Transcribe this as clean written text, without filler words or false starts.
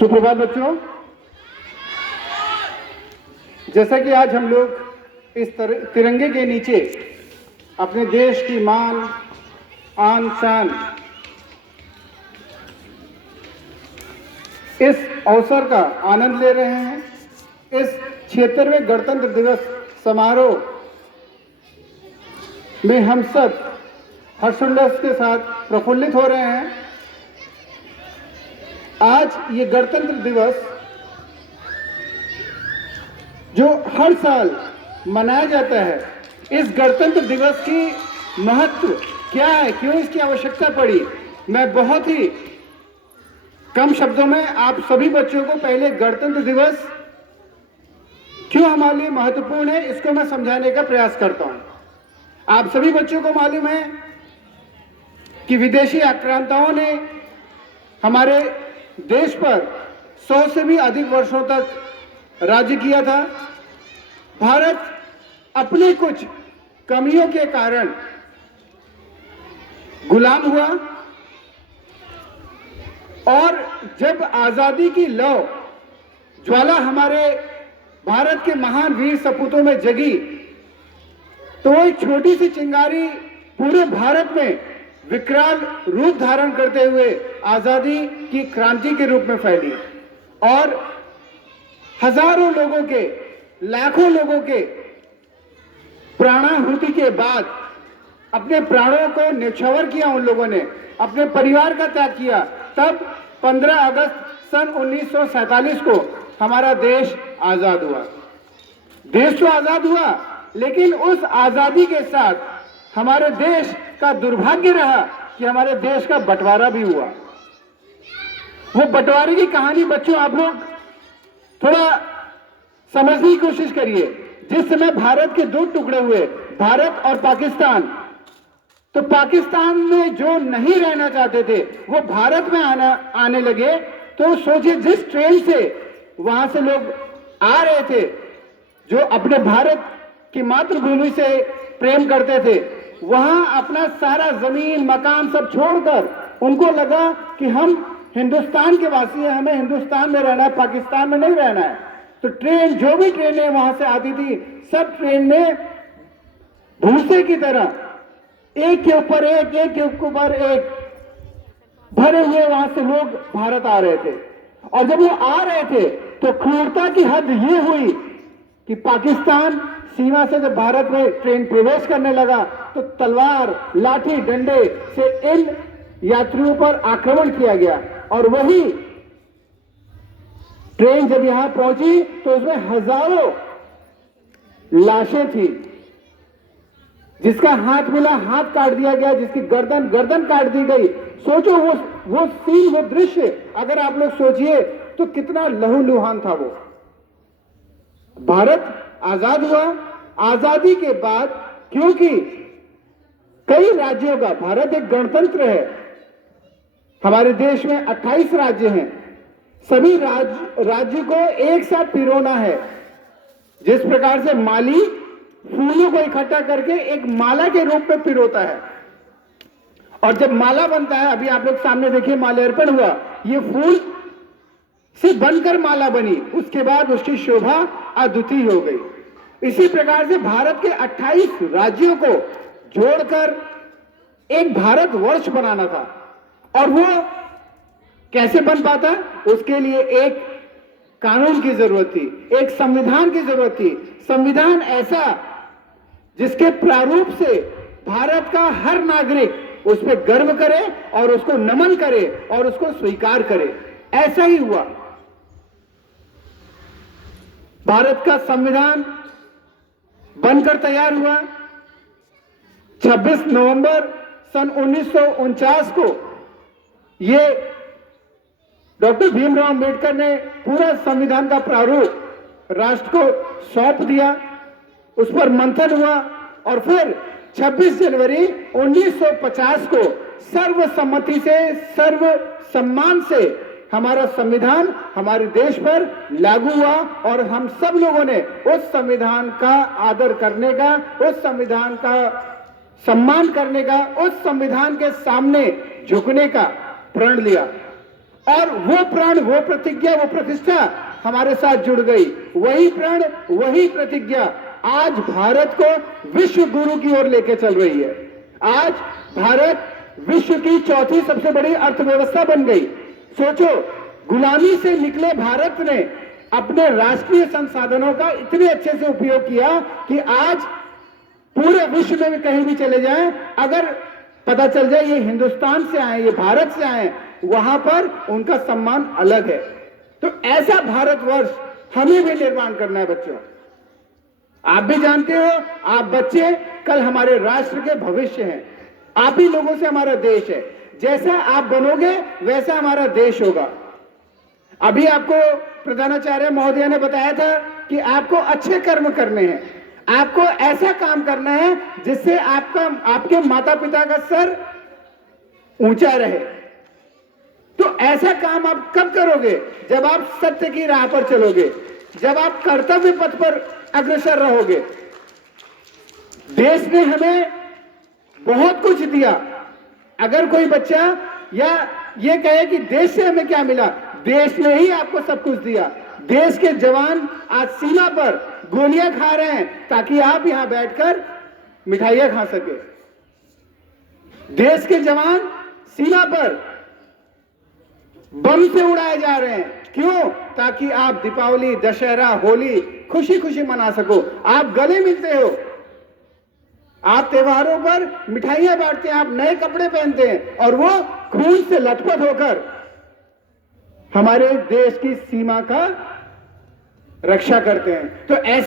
सुप्रभात बच्चों। जैसा कि आज हम लोग इस तिरंगे के नीचे अपने देश की मान, आन, शान, इस अवसर का आनंद ले रहे हैं, इस 76वें गणतंत्र दिवस समारोह में हम सब हर्षोल्लास के साथ प्रफुल्लित हो रहे हैं। आज ये गणतंत्र दिवस जो हर साल मनाया जाता है, इस गणतंत्र दिवस की महत्व क्या है, क्यों इसकी आवश्यकता पड़ी, मैं बहुत ही कम शब्दों में आप सभी बच्चों को पहले गणतंत्र दिवस क्यों हमारे लिए महत्वपूर्ण है इसको मैं समझाने का प्रयास करता हूं। आप सभी बच्चों को मालूम है कि विदेशी आक्रांताओं ने हमारे देश पर 100 से भी अधिक वर्षों तक राज्य किया था। भारत अपने कुछ कमियों के कारण गुलाम हुआ और जब आजादी की लौ ज्वाला हमारे भारत के महान वीर सपूतों में जगी तो वो एक छोटी सी चिंगारी पूरे भारत में विकराल रूप धारण करते हुए आजादी की क्रांति के रूप में फैली और हजारों लोगों के, लाखों लोगों के प्राणाहुति के बाद अपने प्राणों को न्यौछावर किया, उन लोगों ने अपने परिवार का त्याग किया। तब 15 अगस्त सन 1947 को हमारा देश आजाद हुआ। देश तो आजाद हुआ, लेकिन उस आजादी के साथ हमारे देश का दुर्भाग्य रहा कि हमारे देश का बंटवारा भी हुआ। वो बंटवारे की कहानी बच्चों आप लोग थोड़ा समझने की कोशिश करिए। जिस समय भारत के दो टुकड़े हुए, भारत और पाकिस्तान, तो पाकिस्तान में जो नहीं रहना चाहते थे वो भारत में आने लगे। तो सोचिए, जिस ट्रेन से वहां से लोग आ रहे थे, जो अपने भारत की मातृभूमि से प्रेम करते थे, वहां अपना सारा जमीन मकान सब छोड़कर उनको लगा कि हम हिंदुस्तान के वासी हैं, हमें हिंदुस्तान में रहना है, पाकिस्तान में नहीं रहना है। तो ट्रेन, जो भी ट्रेनें वहां से आती थी, सब ट्रेन में भूसे की तरह एक के ऊपर एक, एक के ऊपर एक भरे हुए वहां से लोग भारत आ रहे थे। और जब वो आ रहे थे तो क्रूरता की हद ये हुई कि पाकिस्तान सीमा से जब भारत में ट्रेन प्रवेश करने लगा तो तलवार, लाठी, डंडे से इन यात्रियों पर आक्रमण किया गया। और वही ट्रेन जब यहां पहुंची तो उसमें हजारों लाशें थी। जिसका हाथ मिला हाथ काट दिया गया, जिसकी गर्दन काट दी गई। सोचो वो सीन, वो दृश्य अगर आप लोग सोचिए तो कितना लहूलुहान था वो। भारत आजाद हुआ। आजादी के बाद क्योंकि कई राज्यों का, भारत एक गणतंत्र है, हमारे देश में 28 राज्य हैं, सभी राज्य को एक साथ पिरोना है। जिस प्रकार से माली फूलों को इकट्ठा करके एक माला के रूप में पिरोता है, और जब माला बनता है, अभी आप लोग सामने देखिए माल्यार्पण हुआ, ये फूल से बनकर माला बनी, उसके बाद उसकी शोभा अद्वितीय हो गई। इसी प्रकार से भारत के 28 राज्यों को जोड़कर एक भारत वर्ष बनाना था। और वो कैसे बन पाता? उसके लिए एक कानून की जरूरत थी, एक संविधान की जरूरत थी। संविधान ऐसा जिसके प्रारूप से भारत का हर नागरिक उस पर गर्व करे और उसको नमन करे और उसको स्वीकार करे। ऐसा ही हुआ। भारत का संविधान बनकर तैयार हुआ। 26 नवंबर सन 1949 को ये डॉक्टर भीमराव अंबेडकर ने पूरा संविधान का प्रारूप राष्ट्र को सौंप दिया। उस पर मंथन हुआ और फिर 26 जनवरी 1950 को सर्वसम्मति से, सर्व सम्मान से हमारा संविधान हमारे देश पर लागू हुआ। और हम सब लोगों ने उस संविधान का आदर करने का, उस संविधान का सम्मान करने का, उस संविधान के सामने झुकने का प्रण लिया। और वो प्रण, वो प्रतिज्ञा, वो प्रतिष्ठा हमारे साथ जुड़ गई। वही प्रण, वही प्रतिज्ञा आज भारत को विश्व गुरु की ओर लेके चल रही है। आज भारत विश्व की चौथी सबसे बड़ी अर्थव्यवस्था बन गई। सोचो, गुलामी से निकले भारत ने अपने राष्ट्रीय संसाधनों का इतने अच्छे से उपयोग किया कि आज पूरे विश्व में कहीं भी चले जाएं, अगर पता चल जाए ये हिंदुस्तान से आए, ये भारत से आए, वहां पर उनका सम्मान अलग है। तो ऐसा भारतवर्ष हमें भी निर्माण करना है बच्चों। आप भी जानते हो, आप बच्चे कल हमारे राष्ट्र के भविष्य हैं। आप ही लोगों से हमारा देश है। जैसा आप बनोगे वैसा हमारा देश होगा। अभी आपको प्रधानाचार्य महोदय ने बताया था कि आपको अच्छे कर्म करने हैं, आपको ऐसा काम करना है जिससे आपके माता पिता का सर ऊंचा रहे। तो ऐसा काम आप कब करोगे? जब आप सत्य की राह पर चलोगे, जब आप कर्तव्य पथ पर अग्रसर रहोगे। देश ने हमें बहुत कुछ दिया। अगर कोई बच्चा या ये कहे कि देश से हमें क्या मिला, देश ने ही आपको सब कुछ दिया। देश के जवान आज सीमा पर गोलियां खा रहे हैं ताकि आप यहां बैठकर मिठाइयां खा सके। देश के जवान सीमा पर बम से उड़ाए जा रहे हैं। क्यों? ताकि आप दीपावली, दशहरा, होली खुशी खुशी मना सको। आप गले मिलते हो, आप त्योहारों पर मिठाइयां बांटते हैं, आप नए कपड़े पहनते हैं और वो खून से लथपथ होकर हमारे देश की सीमा का रक्षा करते हैं। तो ऐसे